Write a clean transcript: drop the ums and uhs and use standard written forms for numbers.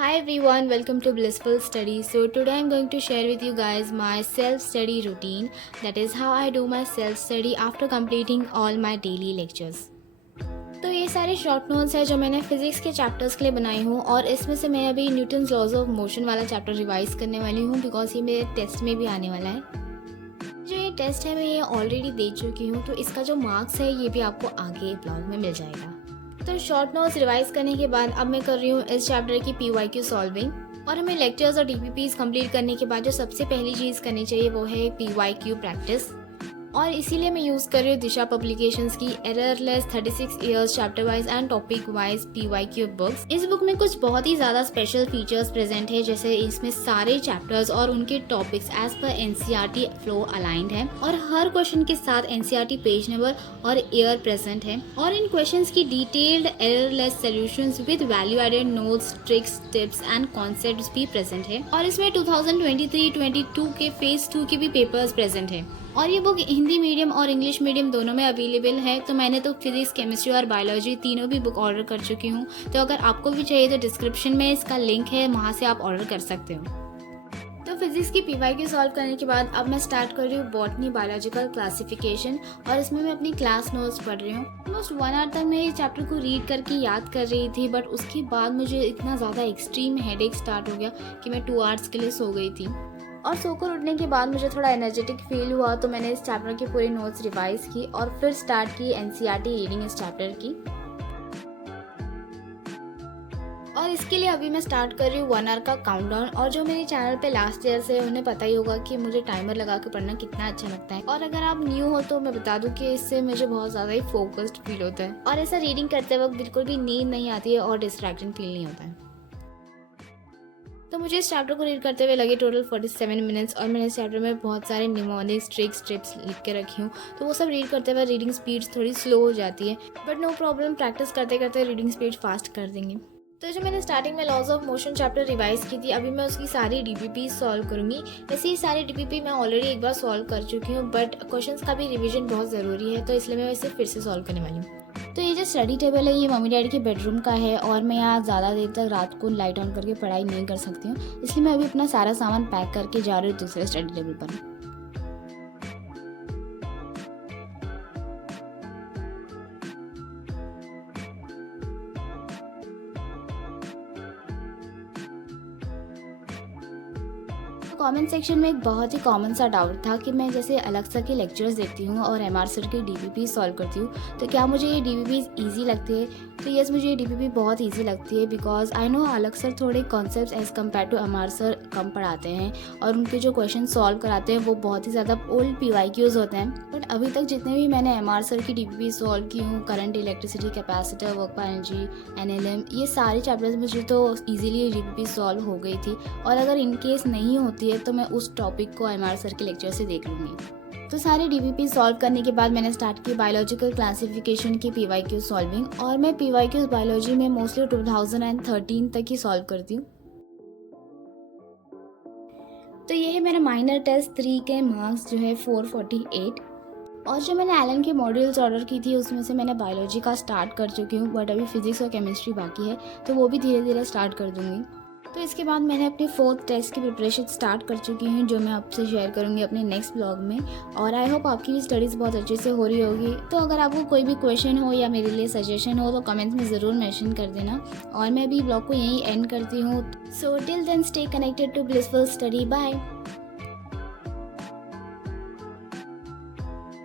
Hi everyone, welcome to Blissful Study. So today I'm going to share with you guys my self-study routine. That is how I do my self-study after completing all my daily lectures. तो ये सारे short notes हैं जो मैंने physics के chapters के लिए बनाई हूँ और इसमें से मैं अभी न्यूटन्स लॉज ऑफ मोशन वाला चैप्टर रिवाइज करने वाली हूँ बिकॉज ये मेरे टेस्ट में भी आने वाला है। जो ये टेस्ट है मैं ये ऑलरेडी दे चुकी हूँ, तो इसका जो मार्क्स है ये भी आपको आगे ब्लॉग में मिल जाएगा। तो शॉर्ट नोट्स रिवाइज करने के बाद अब मैं कर रही हूँ इस चैप्टर की PYQ सॉल्विंग। और हमें लेक्चर्स और DPPs कंप्लीट करने के बाद जो सबसे पहली चीज़ करनी चाहिए वो है PYQ प्रैक्टिस। और इसीलिए मैं यूज़ कर रही हूँ दिशा पब्लिकेशंस की errorless 36 years chapter wise and topic wise PYQ books. इस बुक में कुछ बहुत ही ज़्यादा स्पेशल फीचर्स प्रेजेंट है, जैसे इसमें सारे चैप्टर्स और उनके topics as per NCERT flow aligned है और हर क्वेश्चन के साथ NCERT पेज नंबर और ईयर प्रेजेंट है। और इन क्वेश्चंस की detailed errorless solutions with value added notes, tricks, tips and concepts भी प्रेजेंट है। और इसमें 2023-22 के फेज 2 के भी पेपर्स प्रेजेंट है। और ये बुक हिंदी मीडियम और इंग्लिश मीडियम दोनों में अवेलेबल है। तो मैंने तो फिजिक्स, केमिस्ट्री और बायोलॉजी तीनों भी बुक ऑर्डर कर चुकी हूँ। तो अगर आपको भी चाहिए तो डिस्क्रिप्शन में इसका लिंक है, वहाँ से आप ऑर्डर कर सकते हो। तो फिजिक्स की PYQ सॉल्व करने के बाद अब मैं स्टार्ट कर रही हूँ बॉटनी बायोलॉजिकल क्लासिफिकेशन और इसमें मैं अपनी क्लास नोट्स पढ़ रही हूँ। ऑलमोस्ट 1 आवर तक मैं ये चैप्टर को रीड करके याद कर रही थी, बट उसके बाद मुझे इतना ज़्यादा एक्सट्रीम हेडेक स्टार्ट हो गया कि मैं 2 आवर्स के लिए सो गई थी। और सोकर उठने के बाद मुझे थोड़ा एनर्जेटिक फील हुआ, तो मैंने इस चैप्टर की पूरी नोट्स रिवाइज की और फिर स्टार्ट की NCERT रीडिंग इस चैप्टर की। और इसके लिए अभी मैं स्टार्ट कर रही हूँ 1 आवर का काउंटडाउन। और जो मेरे चैनल पे लास्ट ईयर से उन्हें पता ही होगा कि मुझे टाइमर लगा के पढ़ना कितना अच्छा लगता है। और अगर आप न्यू हो तो मैं बता दूं कि इससे मुझे बहुत ज़्यादा ही फोकस्ड फील होता है और ऐसा रीडिंग करते वक्त बिल्कुल भी नींद नहीं आती है और डिस्ट्रैक्शन फील नहीं होता है। तो मुझे इस चैप्टर को रीड करते हुए लगे टोटल 47 मिनट्स और मैंने इस चैप्टर में बहुत सारे निमोनिक्स, ट्रिक्स, टिप्स लिख के रखी हूँ। तो वो सब रीड करते हुए रीडिंग स्पीड थोड़ी स्लो हो जाती है, बट नो प्रॉब्लम, प्रैक्टिस करते करते रीडिंग स्पीड फास्ट कर देंगे। तो जो मैंने स्टार्टिंग में laws of motion chapter revise की थी, अभी मैं उसकी सारी DPP सॉल्व करूँगी। वैसे ही सारी DPP मैं ऑलरेडी एक बार सॉल्व कर चुकी हूँ, बट क्वेश्चंस का भी रिवीजन बहुत ज़रूरी है, तो इसलिए मैं इसे फिर से सॉल्व करने वाली हूँ। तो ये जो स्टडी टेबल है ये मम्मी डैडी के बेडरूम का है और मैं यहाँ ज़्यादा देर तक रात को लाइट ऑन करके पढ़ाई नहीं कर सकती हूँ, इसलिए मैं अभी अपना सारा सामान पैक करके जा रही हूँ दूसरे स्टडी टेबल पर। कमेंट सेक्शन में एक बहुत ही कॉमन सा डाउट था कि मैं जैसे अलग सर के लेक्चर्स देखती हूँ और MR सर की DPP सॉल्व करती हूँ, तो क्या मुझे ये DPP ईजी लगती है? तो यस, मुझे ये DPP बहुत ईजी लगती है बिकॉज आई नो अलग सर थोड़े concepts as compare to MR sir कम पढ़ाते हैं और उनके जो क्वेश्चन सॉल्व कराते हैं वो बहुत ही ज़्यादा ओल्ड PYQs होते हैं। बट अभी तक जितने भी मैंने MR सर की DPP सॉल्व की हूँ, करंट, इलेक्ट्रिसिटी, कैपेसिटर, वर्क पर एनर्जी, NLM, ये सारे चैप्टर्स मुझे तो ईजिली DPP सॉल्व हो गई थी। और अगर इनकेस नहीं होती है तो मैं उस टॉपिक को MR सर के लेक्चर से देख लूँगी। तो सारे DPP सॉल्व करने के बाद मैंने स्टार्ट की बायोलॉजिकल क्लासिफिकेशन की PYQ सॉल्विंग और मैं PYQ बायोलॉजी में मोस्टली 2013 तक ही सॉल्व करती हूँ। तो ये है मेरा माइनर टेस्ट 3 के मार्क्स जो है 448। और जो मैंने एलन के मॉड्यूल्स ऑर्डर की थी उसमें से मैंने बायोलॉजी का स्टार्ट कर चुकी हूँ, बट अभी फिजिक्स और केमिस्ट्री बाकी है, तो वो भी धीरे धीरे स्टार्ट कर दूँगी। तो इसके बाद मैंने अपने 4th टेस्ट की प्रिपरेशन स्टार्ट कर चुकी हूँ, जो मैं आपसे शेयर करूँगी अपने नेक्स्ट ब्लॉग में। और आई होप आपकी भी स्टडीज़ बहुत अच्छे से हो रही होगी। तो अगर आपको कोई भी क्वेश्चन हो या मेरे लिए सजेशन हो तो कमेंट्स में ज़रूर मेंशन कर देना। और मैं भी ब्लॉग को यहीं एंड करती हूँ। So till then stay connected to Blissful Study. Bye.